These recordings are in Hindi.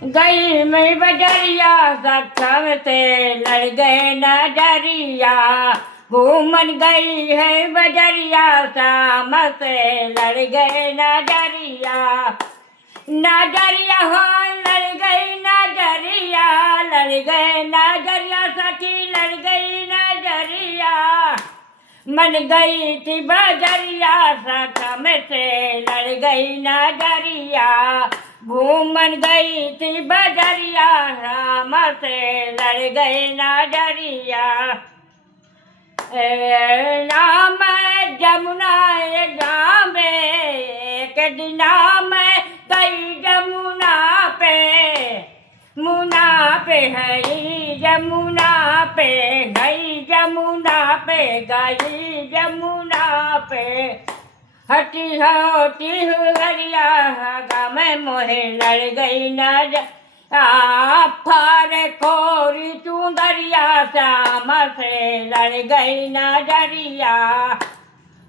गई मैं बजरिया सक्षम से लड़ गए नजरिया। घूमन गई है बजरिया शाम से लड़ गए नजरिया। नजरिया हो लड़ गई नजरिया, लड़ गए नजरिया सखी लड़ गई नजरिया। मन गई थी बजरिया सखम से लड़ गई नजरिया। घूमन गई थी बजरिया राम से लड़ गई नजरिया। नाम जमुना गाँव एक दिना में गई जमुना पे, मुना पे है जमुना पे, गई जमुना पे, गई जमुना पे। हटी होती हरिया गम मोहे लड़ गई नजर। फारे खोरी चुंदरिया शाम से लड़ गई नजरिया।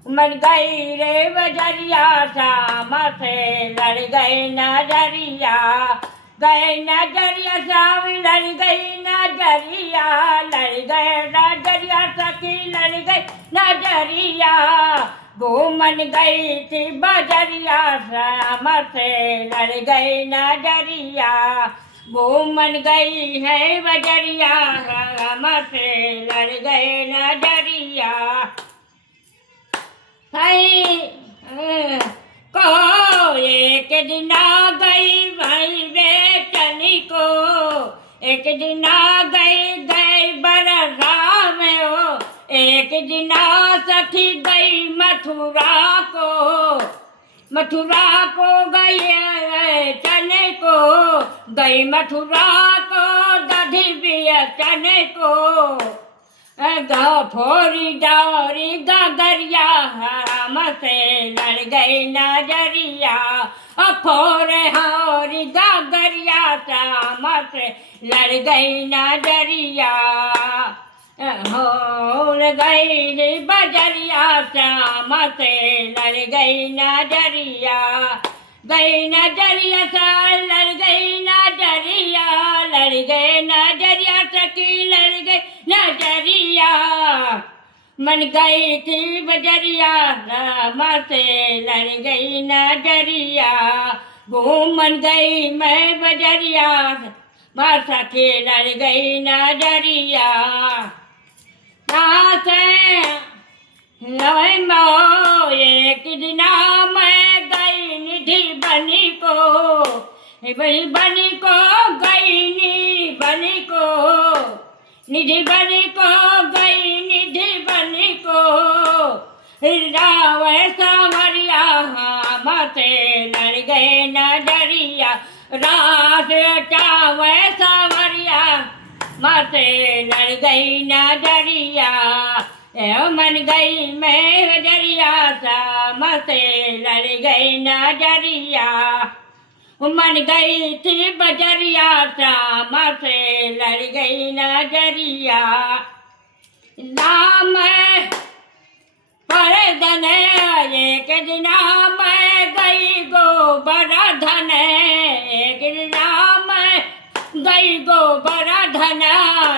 मन गई रे बजरिया शाम से लड़ गई नजरिया। गए नजरिया शाम लड़ गई नजरिया, लड़ गए नजरिया सखी लड़ गई नजरिया। घूमन गई थी बजरिया शाम से लड़ गई नजरिया। घूमन गई है बजरिया शाम से लड़ गए नजरिया। को एक दिन आ गई भाई बेचनी को, एक दिन आ गई बरसा में हो। एक दिन आ सखी गई मथुरा को, मथुरा को गई चने को, गई मथुरा को दधी बिया चने को। फोरी डोरी गगरिया राम से लड़ गई नजरिया। फोरे होरी गगरिया राम से लड़ गई नजरिया। हो गई बजरिया शाम से लड़ गई नजरिया। गई नजरिया सा लड़ गई नजरिया, लड़ गए नजरिया सखी लड़ गई नजरिया। मन गई थी बजरिया राम से लड़ गई नजरिया। घूमन गई मैं बजरिया मासा के लड़ गई नजरिया। एक दिना मैं गई निधि बनी को, वही बनी को गई नी बनी को, निधि बनी को गई निधि बनी को। रावण सावरिया हम से लड़ गए नजरिया। रात चावे सावरिया मासे लड़ गई नजरिया। मन गई मैं बजरिया शाम से लड़ गई नजरिया। मन गई थी बजरिया शाम से लड़ गई नजरिया। नाम पर धन एक दिना मैं गई गोवर्धन, एक दिना मैं गई गोवर्धन,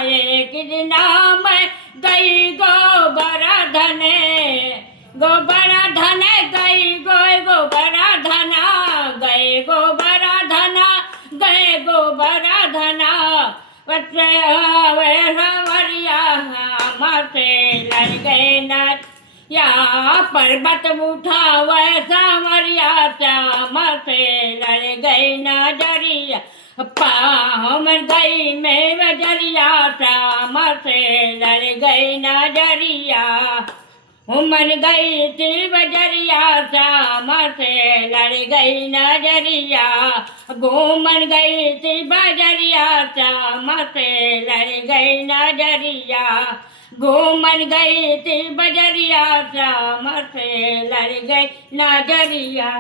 एक दिना मैं गई गोवर्धन। गोवर्धन गई गोवर्धन, गए गोवर्धन, गए गोवर्धन। वरिया हम से लड़ गए न या पर्वत उठावे सावरिया शाम से लड़ गई नजरिया। हम गई मैं बजरिया शाम से लड़ गई नजरिया। मन गई थी बजरिया शाम से लड़ गई नजरिया। घूमन गई थी बजरिया शाम से लड़ गई नजरिया। घूमन गई थी बजरिया शाम से लड़ गई नजरिया।